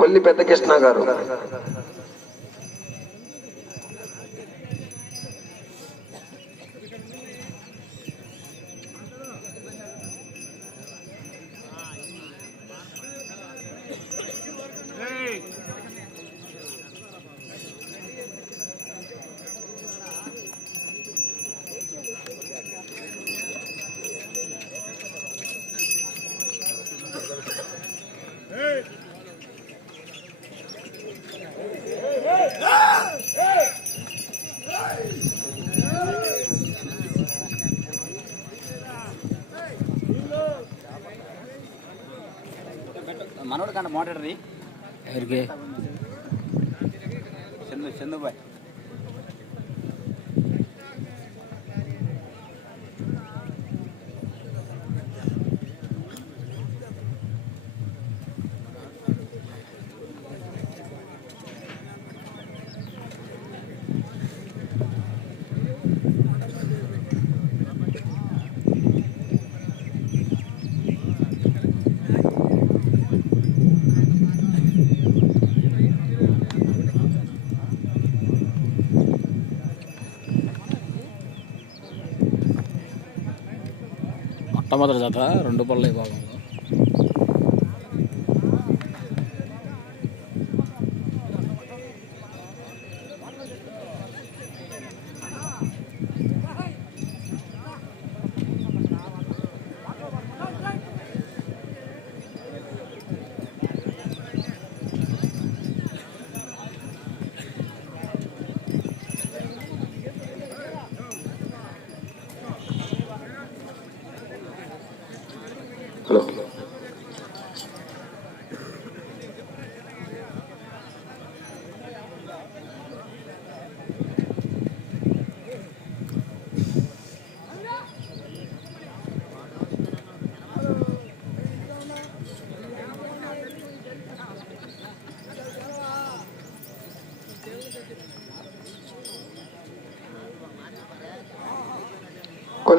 కొల్లి పెద్ద కృష్ణ గారు. మనోడు కంటే మోటార్ది ఎవరికి? చందు చందుబాయ్. మొట్టమొదటి జత రెండు పళ్ళ విభాగంలో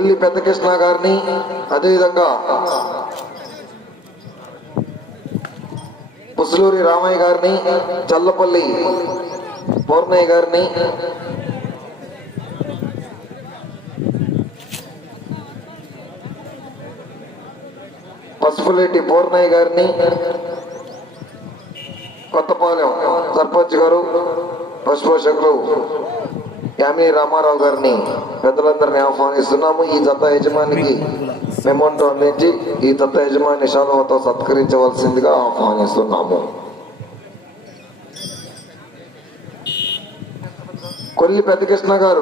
కొల్లి పెద్ద కృష్ణ గారిని అదేవిధంగా ముసలూరి రామయ్య గారిని చల్లపల్లి పూర్ణయ్య గారిని పసుపులేటి పూర్ణయ్య గారిని కొత్తపాలెం సర్పంచ్ గారు పశుపోషకులు యామిని రామారావు గారిని పెద్దలందరినీ ఆహ్వానిస్తున్నాము. ఈ దత్త యజమానికి మెమోంటో అందించి ఈ దత్త యజమాని శాలువతో సత్కరించవలసిందిగా ఆహ్వానిస్తున్నాము. కొల్లి పెద్దకృష్ణ గారు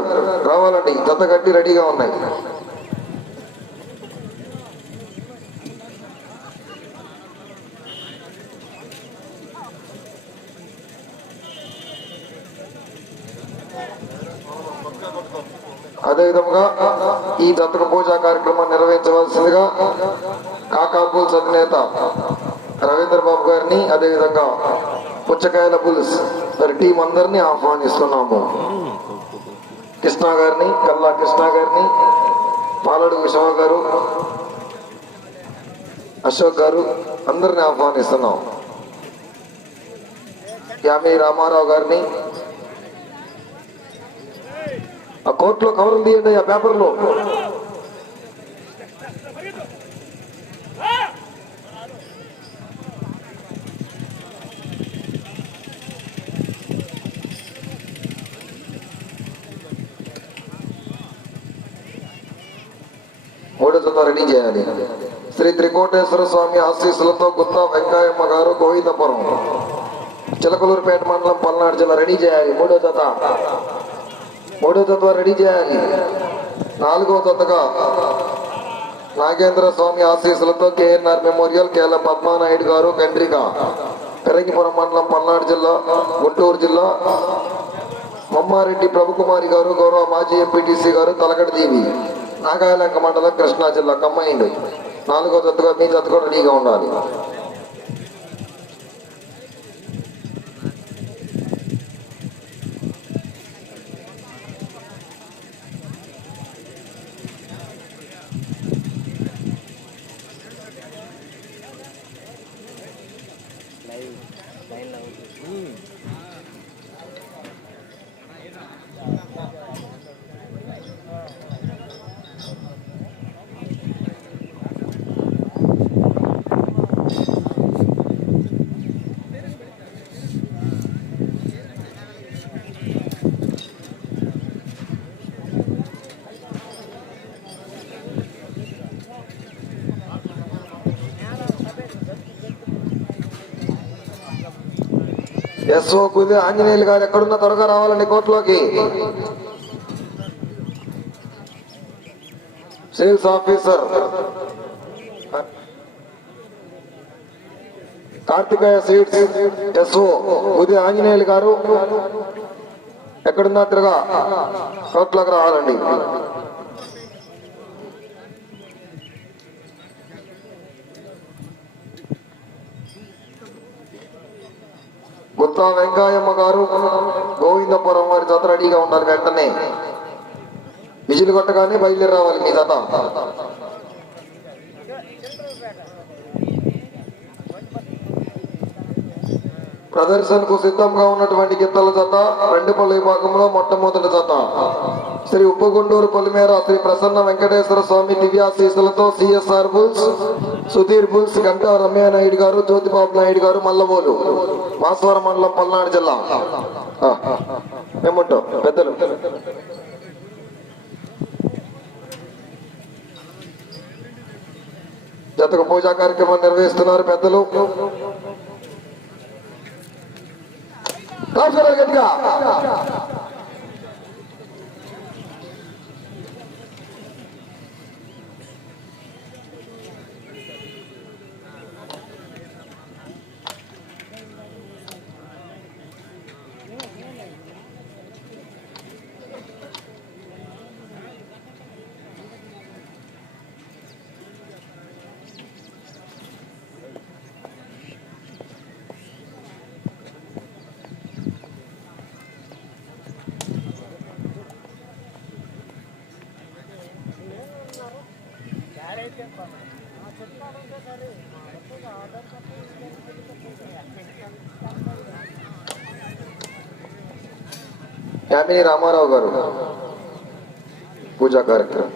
రావాలండి. దత్త కట్టి రెడీగా ఉన్నాయి. అదేవిధంగా ఈ దత్తక పూజా కార్యక్రమాన్ని నిర్వహించవలసిందిగా కాకాబుల్స్ అధినేత రవీంద్ర బాబు గారిని అదేవిధంగా పుచ్చకాయల బుల్స్ మరి టీం అందరినీ ఆహ్వానిస్తున్నాము. కృష్ణ గారిని కల్లా కృష్ణ గారిని పాలడు విశ్వ గారు అశోక్ గారు అందరిని ఆహ్వానిస్తున్నాం యామి రామారావు గారిని ఆ కోర్టులో కవర్లు తీయండి ఆ పేపర్లో. మూడో రెడీ చేయాలి. శ్రీ త్రికోటేశ్వర స్వామి ఆశీస్సులతో గుత్తా వెంకాయమ్మ గారు గోవిందపురం చిలకలూరుపేట మండలం పల్నాడు జిల్లా రెడీ చేయాలి. మూడో జత. మూడో జత రెడీ చేయాలి నాలుగో జతగా నాగేంద్ర స్వామి ఆశీస్సులతో కేఎన్ఆర్ మెమోరియల్ కేల పద్మానాయుడు గారు కండ్రిగా పెరంగిపురం మండలం పల్నాడు జిల్లా గుంటూరు జిల్లా మమ్మారెడ్డి ప్రభుకుమారి గారు గౌరవ మాజీ ఎంపీటీసీ గారు తలకడ నాగాలంక నాగాయలంక మండలం కృష్ణా జిల్లా కమ్మైంది నాలుగో జతగా మీ జత కూడా రెడీగా ఉండాలి. ఎస్ఓ కుది ఆంజనేయులు గారు ఎక్కడున్నా త్వరగా రావాలండి కోర్టులోకి. సేల్స్ ఆఫీసర్ కార్తికేయ సీట్స్ ఎస్ఓ ఉదయ ఆంజనేయులు గారు. ఎక్కడున్నా తిరగా కోర్టులోకి రావాలండి. గుత్తా వెంకాయమ్మ గారు గోవిందపురం వారి జత రెడీగా ఉండాలి వెంటనే. విజిల్ కొట్టగానే బయలుదేరి రావాలి మీ జత. ప్రదర్శనకు సిద్ధంగా ఉన్నటువంటి గిత్తల జత రెండుపల్లి విభాగంలో మొట్టమొదటి జత. శ్రీ ఉప్పుగుండూరు పొలిమేర Shri Prasanna Venkateswara Swamy దివ్యాశీసులతో CSR bulls Sudheer bulls Ganta Ramya Naidu garu Jyothibabu Naidu గారు మల్లబోలు మాస్వరం మండలం పల్నాడు జిల్లా. ఆ, పెద్దలు. జతకు పూజా కార్యక్రమం నిర్వహిస్తున్నారు పెద్దలు. గట్టిగా. యామిని రామారావు గారు. పూజా కార్యక్రమం.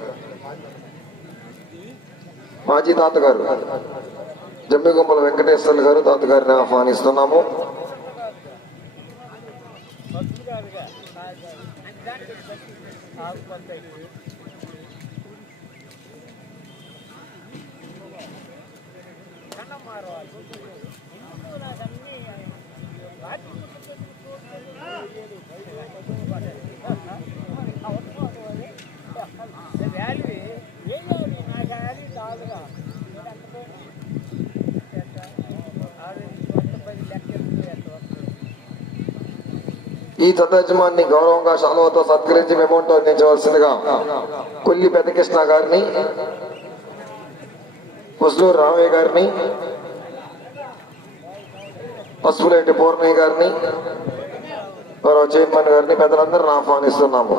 మాజీ తాతగారు. జమ్మిగుంపల వెంకటేశ్వర్లు గారు తాతగారిని ఆహ్వానిస్తున్నాము. రాజకీయ ఈ తదజమాన్ని గౌరవంగా శాలువతో సత్కరించి మెమోంటో అందించవలసిందిగా కొల్లి పెద్దకృష్ణ గారిని ముస్లూరు రామయ్య గారిని పసుపులేటి పూర్ణయ్య గారిని గౌరవ చైర్మన్ గారిని పెద్దలందరిని ఆహ్వానిస్తున్నాము.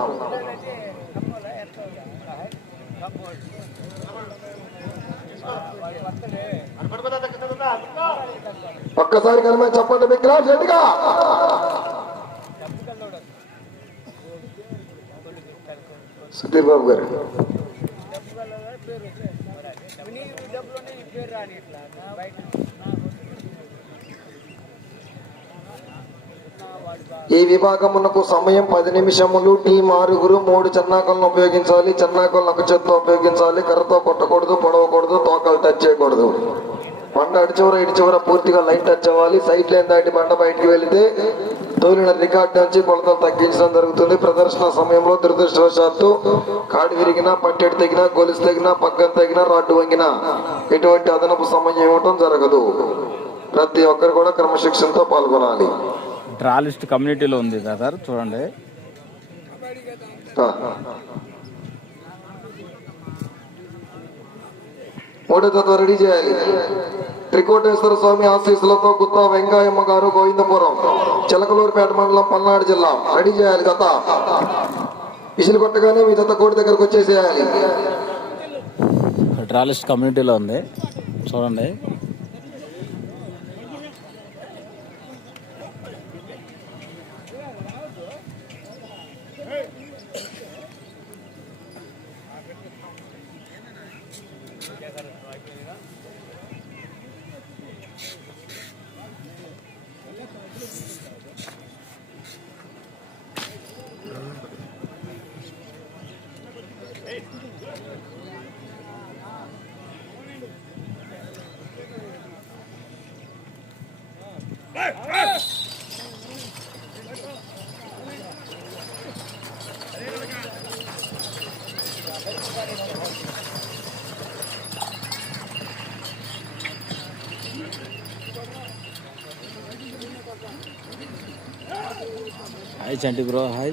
ఒక్కసారి కనుమ చెప్పండి విగ్రహ గట్టిగా. సుధీర్ బాబు గారు. ఈ విభాగమునకు సమయం పది నిమిషములు. టీం ఆరుగురు మూడు చెన్నాకలను ఉపయోగించాలి. చెన్నాకలను ఒక చేత్తో ఉపయోగించాలి. కర్రతో కొట్టకూడదు పొడవకూడదు తోకలు టచ్ చేయకూడదు. బండ అడిచివర ఇటు చివర పూర్తిగా లైన్ టచ్ అవ్వాలి. సైడ్ లైన్ దాటి బండ బయటికి వెళితే తోలిన రికార్డ్ నుంచి కొలతలు తగ్గించడం జరుగుతుంది. ప్రదర్శన సమయంలో దురదృష్టవశాత్తు కాడి విరిగినా పట్టెడు తగినా గొలుసు తగినా పక్కన తగినా రాడ్డు వంగినా ఎటువంటి అదనపు సమయం ఇవ్వటం జరగదు. ప్రతి ఒక్కరు కూడా క్రమశిక్షణతో పాల్గొనాలి. డ్రా లిస్ట్ కమ్యూనిటీలో ఉంది కదా సార్ చూడండి మూడో తత్వ రెడీ చేయాలి. త్రికోటేశ్వర స్వామి ఆశీస్సులతో గుత్తా వెంకాయమ్మ గారు గోవిందపురం చిలకలూరుపేట మండలం పల్నాడు జిల్లా రెడీ చేయాలి గత విసిలు కొట్టగానే మీ జత కోడి దగ్గరకు వచ్చేసేయాలి. ట్రాలిస్ట్ కమ్యూనిటీలో ఉంది. చూడండి. gracias. Hi Chanti bro hi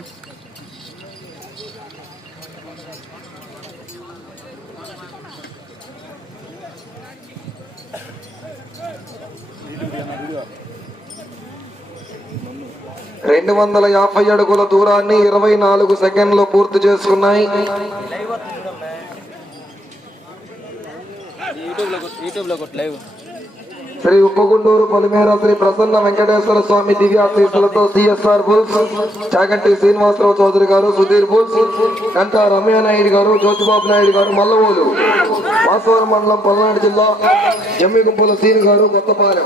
రెండు వందల యాభై అడుగుల దూరాన్ని ఇరవై నాలుగు సెకండ్లు పూర్తి చేసుకున్నాయి. యూట్యూబ్లో యూట్యూబ్లో లైవ్ శ్రీ ఉప్పగుండూరు పొలిమేర Shri Prasanna Venkateswara Swamy దివ్యాశీసులతో CSR bulls Chaganti Srinivasa Rao Chowdary garu Sudheer bulls Ganta Ramya Naidu garu Jyothibabu Naidu గారు మల్లవోలు వాసవరం మండలం పల్నాడు జిల్లా జమ్మిగుంపుల సీన్ గారు కొత్తపాలెం.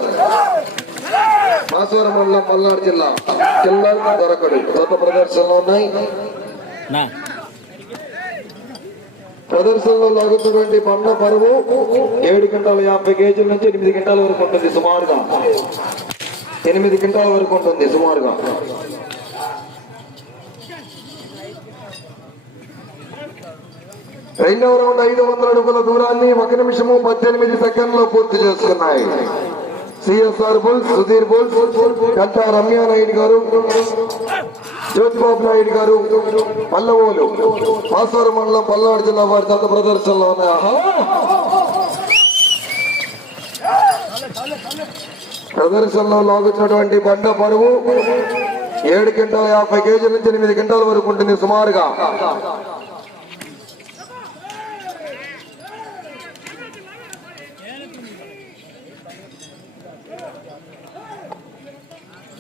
వాసవరం మండలం పల్నాడు జిల్లా జిల్లా దొరకడు. గత ప్రదర్శనలో ఉన్నాయి. ప్రదర్శనలో లాగుతున్నటువంటి పండ్ల పరువు ఏడు క్వింటాల యాభై కేజీల నుంచి ఎనిమిది గంటల వరకు ఉంటుంది సుమారుగా. ఎనిమిది గంటల వరకు ఉంటుంది సుమారుగా. రెండవ రౌండ్ ఐదు వందల అడుగుల దూరాన్ని ఒక నిమిషము పద్దెనిమిది సెకండ్లో పూర్తి చేసుకున్నాయి. CSR bulls Sudheer bulls Ganta Ramya Naidu garu Jyothibabu Naidu గారు పల్లవోలు మాసూరు మండలం పల్నాడు జిల్లా వారి జత ప్రదర్శనలో ఉన్నాయి? ప్రదర్శనలో లాగుతున్నటువంటి బండ బరువు ఏడు క్వింటాల యాభై కేజీల నుంచి ఎనిమిది క్వింటాల వరకు ఉంటుంది సుమారుగా.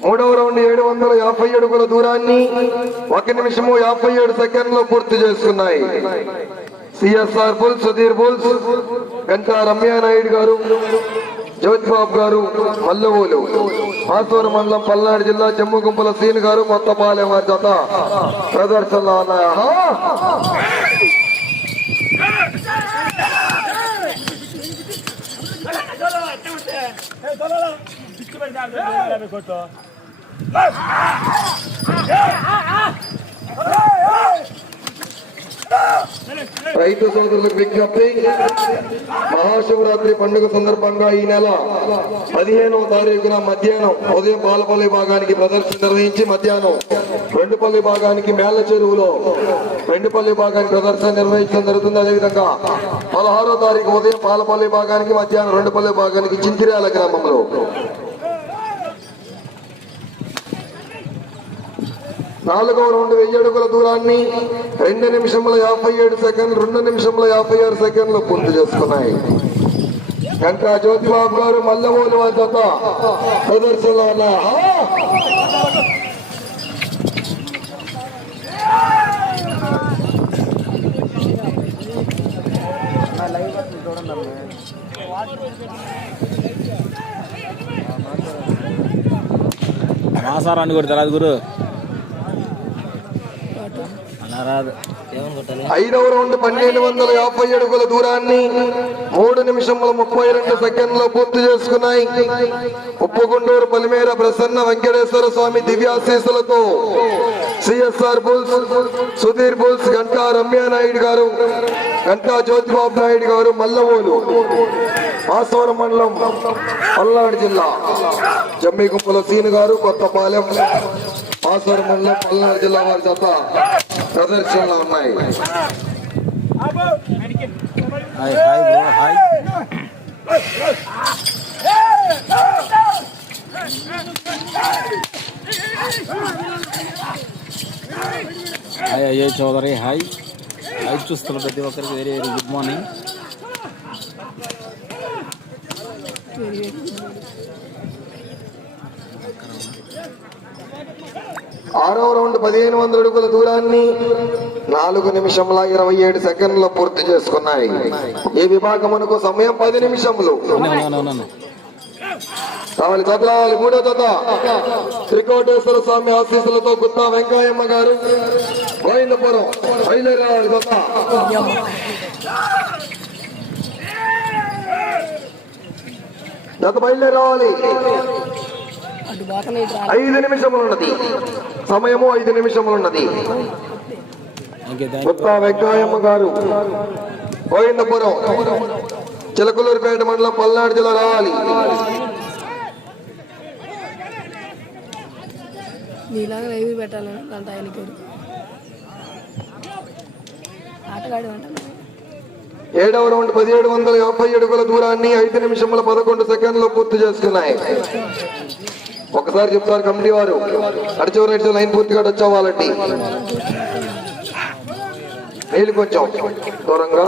మూడవ రౌండ్ ఏడు వందల యాభై అడుగుల దూరాన్ని ఒక నిమిషము యాభై ఏడు సెకండ్లో పూర్తి చేసుకున్నాయి CSR bull Sudheer bulls Ganta Ramya Naidu garu Jyothibabu garu Mallavolu Masuru మండలం పల్నాడు జిల్లా జమ్ము గుంపల సీన్ గారు కొత్తపాలెం వారి జత ప్రదర్శనలో ఉన్నాయి ఆహా! రైతు సోదరులకు విజ్ఞప్తి. మహాశివరాత్రి పండుగ సందర్భంగా ఈ నెల పదిహేనవ తారీఖున మధ్యాహ్నం ఉదయం పాలపల్లి భాగానికి ప్రదర్శన నిర్వహించి మధ్యాహ్నం రెండుపల్లి భాగానికి మేళ్ళ చెరువులో రెండుపల్లి భాగానికి ప్రదర్శన నిర్వహించడం జరుగుతుంది. అదేవిధంగా పదహారో తారీఖు ఉదయం పాలపల్లి భాగానికి మధ్యాహ్నం రెండుపల్లి భాగానికి చింతిర్యాల గ్రామంలో నాలుగవ రౌండ్ వెయ్యి అడుగుల దూరాన్ని రెండు నిమిషముల యాభై ఏడు సెకండ్లు రెండు నిమిషముల యాభై ఆరు సెకండ్లు పూర్తి చేసుకున్నాయి. గంటా జ్యోతిబాబు గారు మల్లవోలు వద్ద ప్రదర్శనలో ఉన్నాయి మాసారాన్ని కూడా అది గురు. ఐదవ రౌండ్ పన్నెండు వందల యాభై అడుగుల దూరాన్ని మూడు నిమిషముల ముప్పై రెండు సెకండ్లో పూర్తి చేసుకున్నాయి. ఉప్పుగుండూరు పలిమేర Prasanna Venkateswara Swamy దివ్యాశీసులతో CSR bulls Sudheer bulls Ganta Ramya Naidu garu Ganta Jyothibabu Naidu గారు మల్లవోలు ఆసవరం మండలం పల్నాడు జిల్లా జమ్మిగుంపుల సీను గారు కొత్తపాలెం ఆసవరం మండలం పల్నాడు జిల్లా వారి చేత ప్రదర్శనలో ఉన్నాయి hi hi hi Ajay Chowdary hi hi చూస్తున్న ప్రతి ఒక్కరికి వెరీ వెరీ గుడ్ మార్నింగ్ ఆరవ రౌండ్ పదిహేను వందల అడుగుల దూరాన్ని నాలుగు నిమిషముల ఇరవై ఏడు సెకండ్ల పూర్తి చేసుకున్నాయి. ఈ విభాగమునకు సమయం పది నిమిషములు. కావాలి చదవాలి మూడో జత త్రికోటేశ్వర స్వామి ఆశీస్సులతో గుత్తా వెంకయ్యమ్మ గారు. గోవిందపురం బయలుదేరాలి జత జత బయలుదేరాలి ఐదు నిమిషములు ఉన్నది. సమయము ఐదు నిమిషములు ఉన్నది వెంకయ్యమ్మ గారు గోవిందపురం చిలకలూరుపేట మండలం పల్నాడు జిల్లా రావాలి. నీలాగా లైవ్ పెట్టాలని అంత ఆయన కోరు ఆటగాడు అంటాను ఏడవ రౌండ్ పదిహేడు వందల యాభై అడుగుల దూరాన్ని ఐదు నిమిషముల పదకొండు సెకండ్లు పూర్తి చేసుకున్నాయి. ఒకసారి చెప్తారు కమిటీ వారు. అడిచో అయితే లైన్ పూర్తిగా వచ్చావు అవ్వాలండి. నీళ్ళు కొంచెం దూరంగా.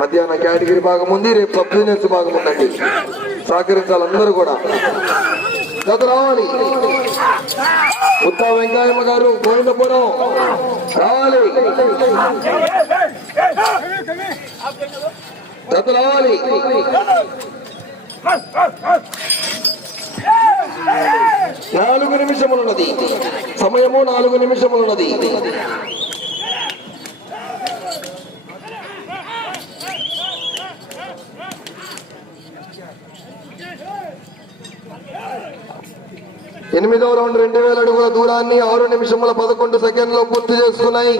మధ్యాహ్న కేటగిరీ భాగం ఉంది రేపు సబ్ జూనియర్స్ భాగం ఉందండి. సహకరించాలందరూ కూడా. జత రావాలి. ఉత్తా వెంకయ్యమ్మ గారు గోవిందపురం. రావాలి. రావాలి. నాలుగు నిమిషములున్నది. సమయము నాలుగు నిమిషములున్నది. ఎనిమిదవ రౌండ్ రెండు వేల అడుగుల దూరాన్ని ఆరు నిమిషముల పదకొండు సెకండ్లో పూర్తి చేసుకున్నాయి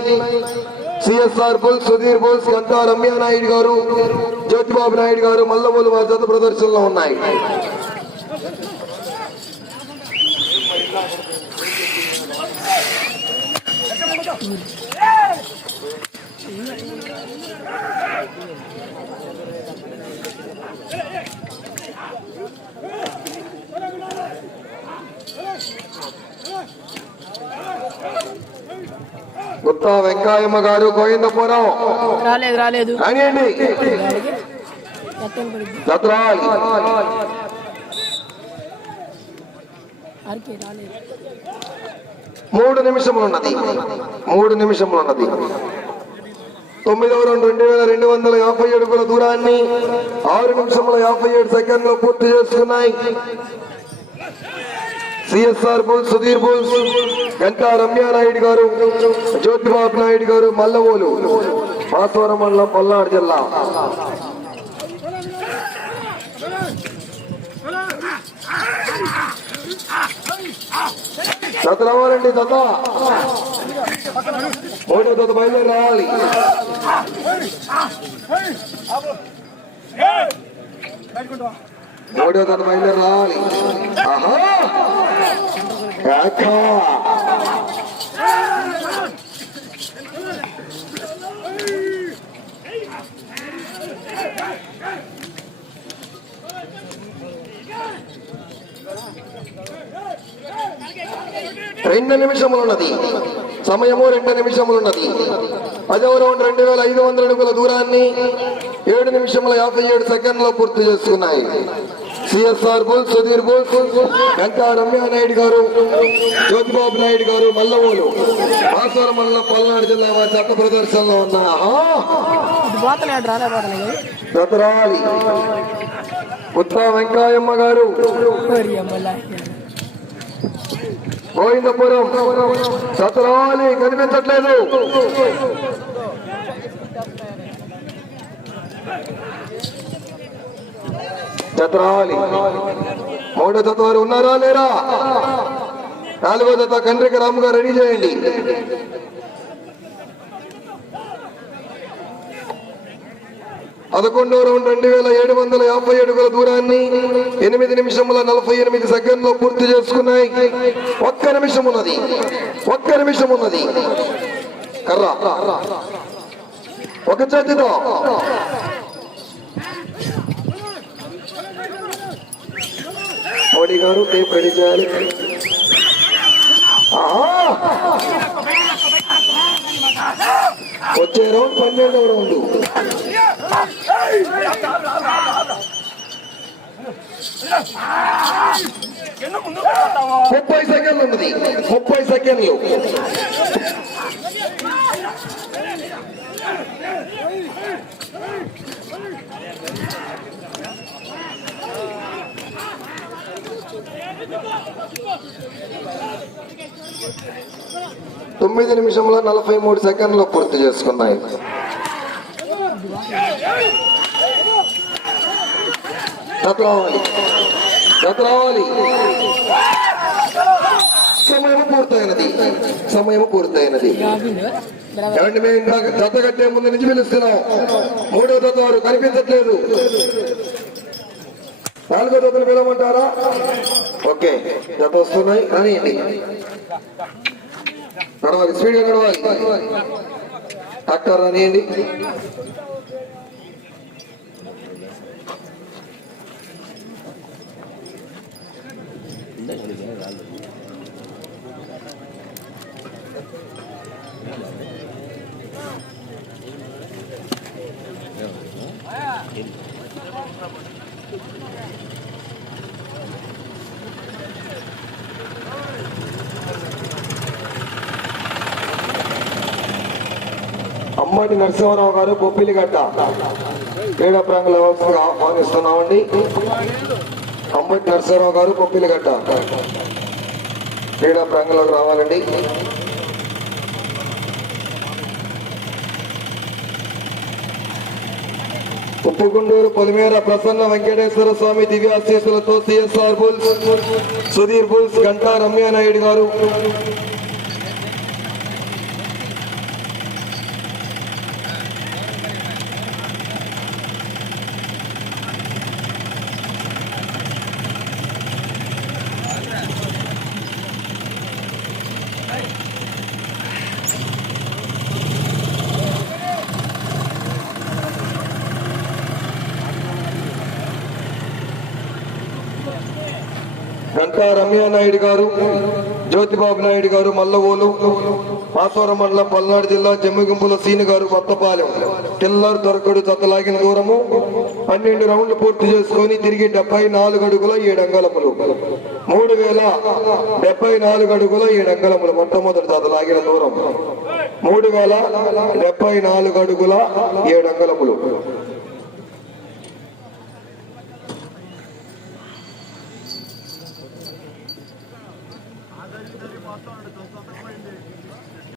CSR bulls Sudheer bulls Ganta Ramya Naidu garu Jyothibabu Naidu గారు మల్లమూలు వారి జత ప్రదర్శనలో ఉన్నాయి. గుత్తా వెంకాయమ్మ గారు గోవిందపురం. రాలేదు రాలేదు. రాలేదు. మూడు నిమిషములు ఉన్నది మూడు నిమిషములు ఉన్నది తొమ్మిదవ రెండు రెండు వేల రెండు వందల యాభై అడుగుల దూరాన్ని ఆరు నిమిషముల యాభై ఏడు సెకండ్లు పూర్తి చేసుకున్నాయి. CSR bull Sudheer bulls Ganta Ramya Naidu garu Jyothibabu Naidu గారు మల్లవోలు పాతవరం మండలం పల్నాడు జిల్లా. జత రావాలండి జత మూడో జత బయలుదేరి రావాలి మూడో జత బయలుదేరి రావాలి ఆహా ఏకా. రెండు నిమిషములు ఉన్నది సమయము రెండు నిమిషములు ఉన్నది పదవ రౌండ్ రెండు వేల ఐదు వందల అడుగుల దూరాన్ని ఏడు నిమిషముల యాభై ఏడు సెకండ్లో పూర్తి చేసుకున్నాయి. సిఎస్ఆర్ బుల్స్ సుధీర్ బుల్స్ వెంకా రమ్యానాయుడు గారు జ్యోతిబాబు నాయుడు గారు మల్లవోలు ఆసార మండలం పల్నాడు జిల్లా వారి చట్ట ప్రదర్శనలో ఉన్న ఇది పోతలేడు రతరాలి ఉత్తా వెంకాయమ్మ గారు. గోవిందపురం సతరాలి కనిపించట్లేదు. చతరాలి మూడో జత వారు ఉన్నారా లేరా? నాలుగో జత కండ్రిక రాము గారు రెడీ చేయండి. పదకొండో రౌండ్ రెండు వేల ఏడు వందల యాభై అడుగుల దూరాన్ని ఎనిమిది నిమిషముల నలభై ఎనిమిది సెకండ్లో పూర్తి చేసుకున్నాయి. ఒక్క నిమిషం ఉన్నది ఒక్క నిమిషం ఉన్నది కర్ర. ఒక చేతితో. మోడీ గారు టేప్ రెడీ చేయాలి. ఆహా! వచ్చే రౌండ్ పన్నెండవ రౌండ్ ముప్పై సెకండ్లు ఉన్నది ముప్పై సెకండ్లు. తొమ్మిది నిమిషంలో నలభై మూడు సెకండ్లు పూర్తి చేసుకున్నాయి. జత రావాలి. సమయం పూర్తయినది. సమయం పూర్తయినది. మేము ఇందాక జత కట్టే ముందు నుంచి పిలుస్తున్నాం. మూడో జత వారు కనిపించట్లేదు. నాలుగో జతలు పిలవమంటారా ఓకే జత వస్తున్నాయి. రానియండి నడవాలి స్పీడ్గా నడవాలి. డాక్టర్ రానియండి అమ్మటి నరసింహారావు గారు బొప్పిలిగట్ట క్రీడా ప్రాంగంలో ఆహ్వానిస్తున్నామండి. అమ్మటి నరసింహారావు గారు బొప్పిలిగట్ట క్రీడా ప్రాంగంలోకి రావాలండి. ఉప్పుగుండూరు పొలిమేర Prasanna Venkateswara Swamy దివ్యాశీసులతో CSR bulls Sudheer bulls Ganta Ramya Naidu garu Ganta Ramya Naidu గారు జ్యోతిబాబు నాయుడు గారు మల్లవోలు పాతవరం మండలం పల్నాడు జిల్లా జమ్మిగుంపుల సీని గారు కొత్తపాలెం. టిల్లర్ దొరకడు జతలాగిన దూరము పన్నెండు రౌండ్లు పూర్తి చేసుకొని తిరిగి డెబ్బై నాలుగు అడుగుల ఏడు అంగళములు. మూడు వేల డెబ్బై నాలుగు అడుగుల ఏడు అంగళములు మొట్టమొదటి జతలాగిన దూరం. మూడు వేల డెబ్బై నాలుగు అడుగుల ఏడు అంగళములు.